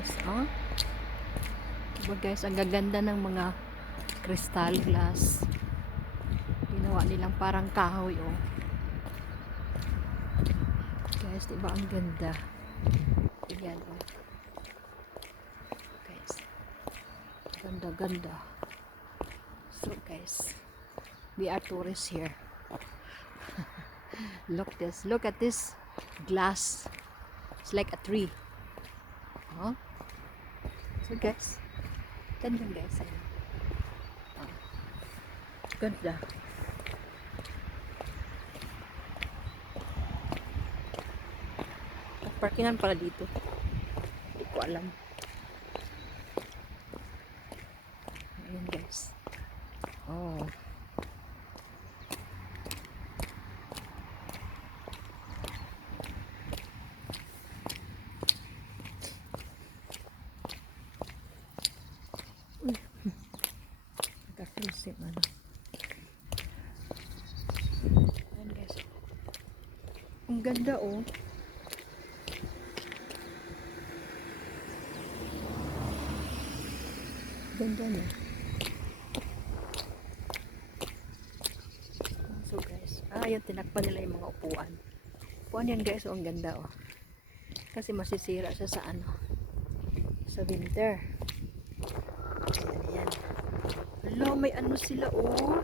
guys, oh. Diba guys, ang gaganda ng mga crystal glass. Ginawa nilang parang kahoy, oh. Guys, diba ang ganda? Ayan, oh. Guys, ganda-ganda. So guys, we are tourists here. Look at this glass. It's like a tree. Oh. So guys, ganda guys. Oh. Ganda. Parkingan pala dito. Hindi ko alam. Ayan guys. Oh. Naka-freeze yung ano. Ayan guys. Ang ganda oh. Ganda niya. So guys, ayan, tinakpan nila yung mga upuan. Upuan yan guys, oh, ang ganda oh. Kasi masisira siya sa ano, sa winter. Ayan, ayan. Hello, may ano sila oh.